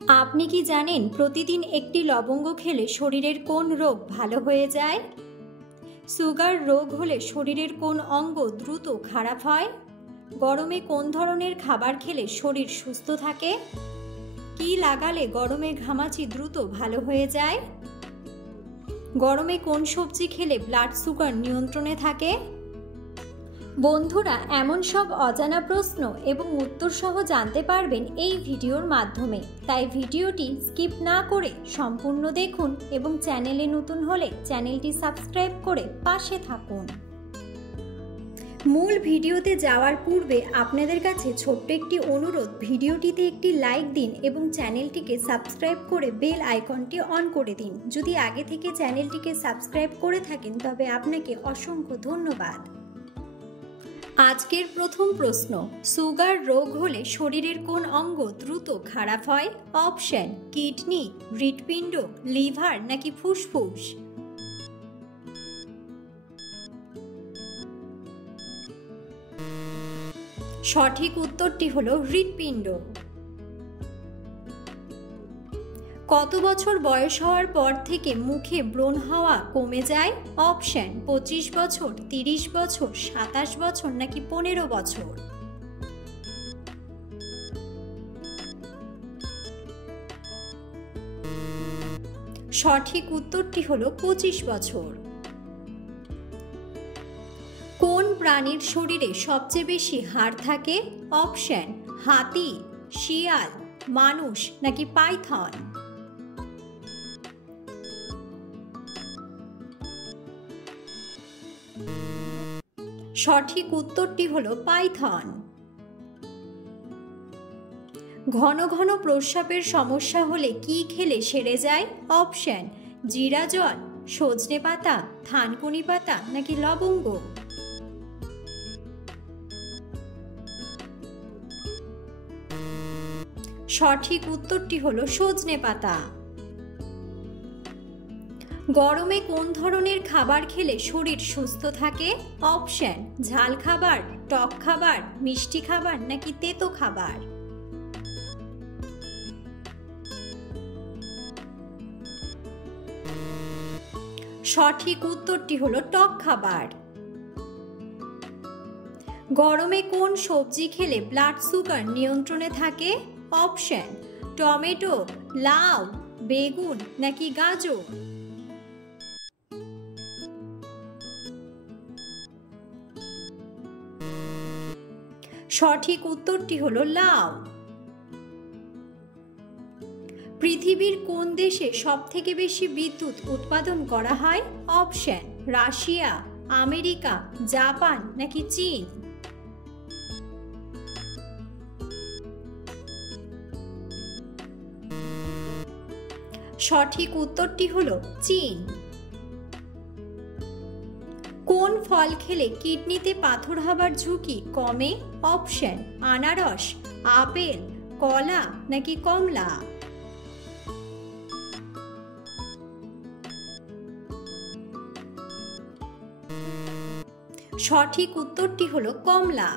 আপনি কি জানেন প্রতিদিন একটি লবঙ্গ খেলে শরীরের কোন রোগ ভালো হয়ে যায়? সুগার রোগ হলে শরীরের কোন অঙ্গ দ্রুত খারাপ হয়? গরমে কোন ধরনের খাবার খেলে শরীর সুস্থ থাকে? কি লাগালে গরমে ঘামাচি দ্রুত ভালো হয়ে যায়? গরমে কোন সবজি খেলে ব্লাড সুগার নিয়ন্ত্রণে থাকে? বন্ধুরা, এমন সব অজানা প্রশ্ন এবং উত্তর সহ জানতে পারবেন এই ভিডিওর মাধ্যমে। তাই ভিডিওটি স্কিপ না করে সম্পূর্ণ দেখুন এবং চ্যানেলে নতুন হলে চ্যানেলটি সাবস্ক্রাইব করে পাশে থাকুন। মূল ভিডিওতে যাওয়ার পূর্বে আপনাদের কাছে ছোট্ট একটি অনুরোধ, ভিডিওটিতে একটি লাইক দিন এবং চ্যানেলটিকে সাবস্ক্রাইব করে বেল আইকনটি অন করে দিন। যদি আগে থেকে চ্যানেলটিকে সাবস্ক্রাইব করে থাকেন তবে আপনাকে অসংখ্য ধন্যবাদ। আজকের প্রথম প্রশ্ন, সুগার রোগ হলে শরীরের কোন অঙ্গ দ্রুত খারাপ হয়? অপশন: কিডনি, হৃৎপিণ্ড, লিভার নাকি ফুসফুস? সঠিক উত্তরটি হলো হৃৎপিণ্ড। কত বছর বয়স হওয়ার পর থেকে মুখে ব্রণ হওয়া কমে যায়? অপশন: 25 বছর, 30 বছর, 27 বছর নাকি 15 বছর? সঠিক উত্তরটি হলো 25 বছর। কোন প্রাণীর শরীরে সবচেয়ে বেশি হাড় থাকে? অপশন: হাতি, শিয়াল, মানুষ নাকি পাইথন? সঠিক উত্তরটি হলো পাইথন। ঘন ঘন প্রস্রাবের সমস্যা হলে কি খেলে সেরে যায়? অপশন: জিরা জল, সজনে পাতা, থানকুনি পাতা নাকি লবঙ্গ? সঠিক উত্তরটি হলো সজনে পাতা। গরমে কোন ধরনের খাবার খেলে শরীর সুস্থ থাকে? অপশন: ঝাল খাবার, টক খাবার, মিষ্টি খাবার নাকি তেতো খাবার? সঠিক উত্তরটি হলো টক খাবার। গরমে কোন সবজি খেলে ব্লাড সুগার নিয়ন্ত্রণে থাকে? অপশন: টমেটো, লাউ, বেগুন নাকি গাজর? সঠিক উত্তরটি হলো লাউ। পৃথিবীর কোন দেশে সবথেকে বেশি বিদ্যুৎ উৎপাদন করা হয়? অপশন: রাশিয়া, আমেরিকা, জাপান নাকি চীন? সঠিক উত্তরটি হলো চীন। কোন ফল খেলে কিডনিতে পাথর হবার ঝুঁকি কমে? অপশন: আনারস, আপেল, কলা নাকি কমলা? সঠিক উত্তরটি হলো কমলা।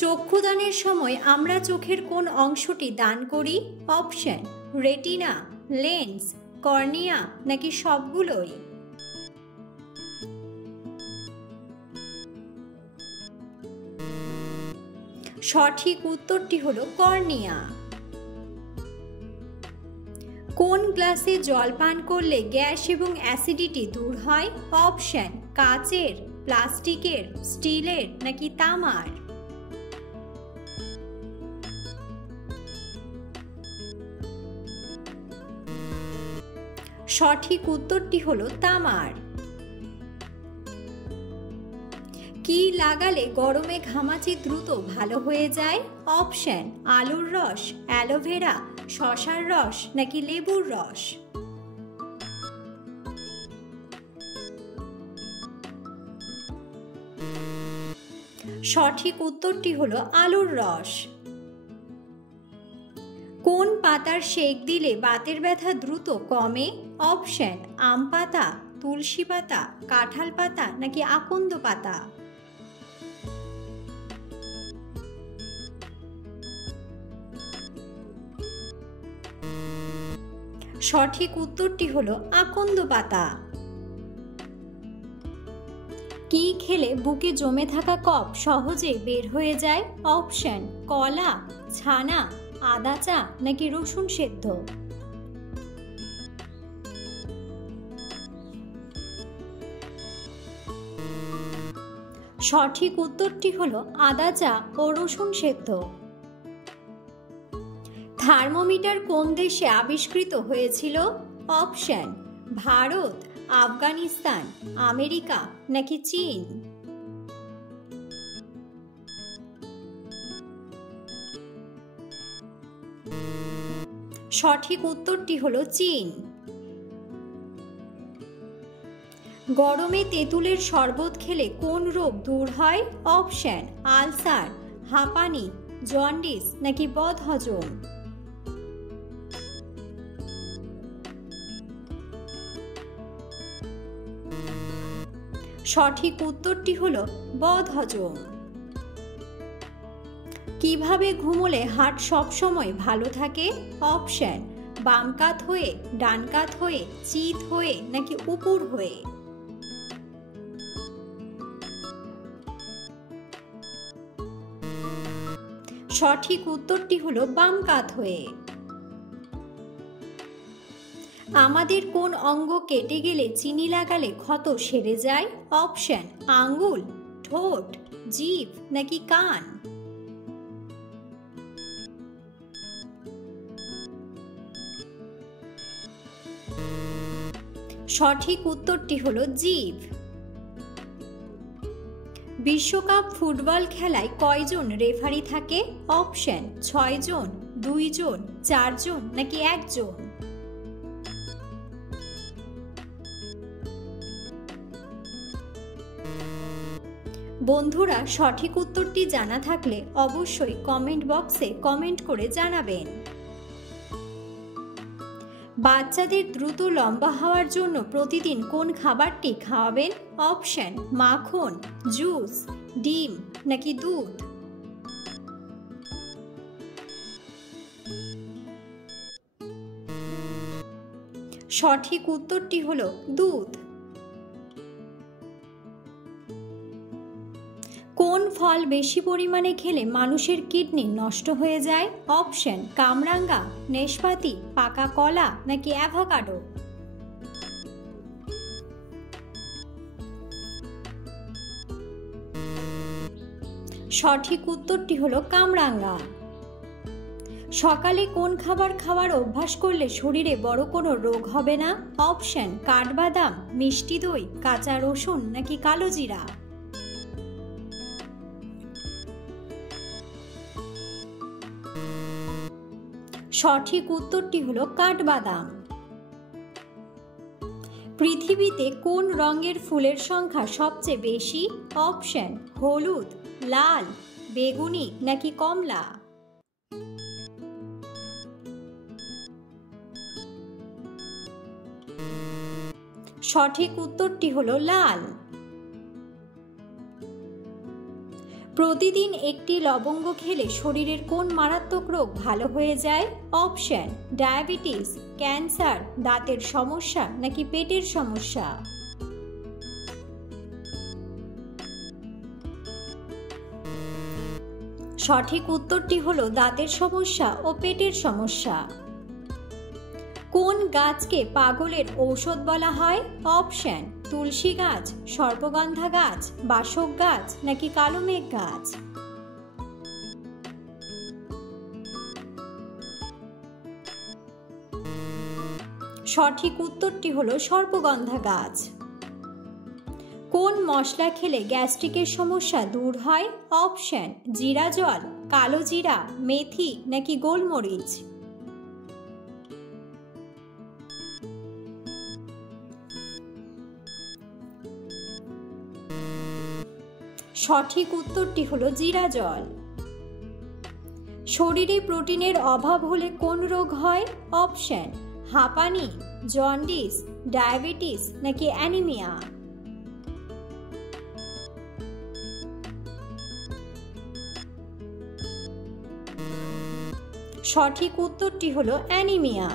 চক্ষুদানের সময় আমরা চোখের কোন অংশটি দান করি? অপশন: রেটিনা, লেন্স, কর্নিয়া নাকি সবগুলোই? সঠিক উত্তরটি হলো কর্নিয়া। কোন গ্লাসে জল পান করলে গ্যাস এবং অ্যাসিডিটি দূর হয়? অপশন: কাচের, প্লাস্টিকের, স্টিলের নাকি তামার? সঠিক উত্তরটি হলো তামার। কি লাগালে গরমে ঘামাচি দ্রুত ভালো হয়ে যায়? অপশন: আলুর রস, অ্যালোভেরা, শসার রস নাকি লেবুর রস? সঠিক উত্তরটি হলো আলুর রস। কোন পাতার সেক দিলে বাতের ব্যথা দ্রুত কমে? অপশন: আম পাতা, তুলসী পাতা, কাঁঠাল পাতা নাকি আকন্দ পাতা? সঠিক উত্তরটি হলো আকন্দ পাতা। কি খেলে বুকে জমে থাকা কফ সহজে বের হয়ে যায়? অপশন: কলা, ছানা, আদা চা নাকি রসুন সেদ্ধ। সঠিক উত্তরটি হলো আদা চা ও রসুন সেদ্ধ। থার্মোমিটার কোন দেশে আবিষ্কৃত হয়েছিল? অপশন: ভারত, আফগানিস্তান, আমেরিকা নাকি চীন। সঠিক উত্তরটি হলো চীন। গরমে তেঁতুলের শরবত খেলে কোন রোগ দূর হয়? অপশন: আলসার, হাঁপানি, জন্ডিস নাকি বদহজম। সঠিক উত্তরটি হলো বদহজম। কিভাবে ঘুমোলে হার্ট সবসময় ভালো থাকে? অপশন: বাম কাত হয়ে, ডান কাত হয়ে, চিত হয়ে নাকি উপর হয়ে। সঠিক উত্তরটি হলো বাম কাত হয়ে। আমাদের কোন অঙ্গ কেটে গেলে চিনি লাগালে ক্ষত সেরে যায়? অপশন: আঙ্গুল, ঠোঁট, জিভ নাকি কান। সঠিক উত্তরটি হলো জিভ। বিশ্বকাপ ফুটবল খেলায় কয়জন রেফারি থাকে? অপশন: 6 জন, 2 জন, 4 জন নাকি 1 জন। বন্ধুরা, সঠিক উত্তরটি জানা থাকলে অবশ্যই কমেন্ট বক্সে কমেন্ট করে জানাবেন। বাচ্চাদের দ্রুত লম্বা হওয়ার জন্য প্রতিদিন কোন খাবারটি খাওয়াবেন? অপশন: মাখন, জুস, ডিম নাকি দুধ। সঠিক উত্তরটি হলো দুধ। কোন ফল বেশি পরিমাণে খেলে মানুষের কিডনি নষ্ট হয়ে যায়? অপশন: কামরাঙ্গা, নেশপাতি, পাকা কলা নাকি অ্যাভোকাডো। সঠিক উত্তরটি হলো কামরাঙ্গা। সকালে কোন খাবার খাওয়ার অভ্যাস করলে শরীরে বড় কোনো রোগ হবে না? অপশন: কাঠবাদাম, মিষ্টি দই, কাঁচা রসুন নাকি কালো জিরা। সঠিক উত্তরটি হলো কাঠবাদাম। পৃথিবীতে কোন রঙের ফুলের সংখ্যা সবচেয়ে বেশি? অপশন: হলুদ, লাল, বেগুনি নাকি কমলা। সঠিক উত্তরটি হলো লাল। প্রতিদিন একটি লবঙ্গ খেলে শরীরের কোন মারাত্মক রোগ ভালো হয়ে যায়? অপশন: ডায়াবেটিস, ক্যান্সার, দাঁতের সমস্যা নাকি পেটের সমস্যা। সঠিক উত্তরটি হলো দাঁতের সমস্যা ও পেটের সমস্যা। কোন গাছকে পাগলের ঔষধ বলা হয়? অপশন: তুলসী গাছ, সর্পগন্ধা গাছ, বাসক গাছ নাকি কালো মেঘ গাছ। সঠিক উত্তরটি হলো সর্পগন্ধা গাছ। কোন মশলা খেলে গ্যাস্ট্রিকের সমস্যা দূর হয়? অপশন: জিরা জল, কালো জিরা, মেথি নাকি গোলমরিচ। সঠিক উত্তরটি হলো জিরা জল। শরীরে প্রোটিনের অভাব হলে কোন রোগ হয়? অপশন: হাঁপানি, জন্ডিস, ডায়াবেটিস নাকি অ্যানিমিয়া। সঠিক উত্তরটি হলো অ্যানিমিয়া।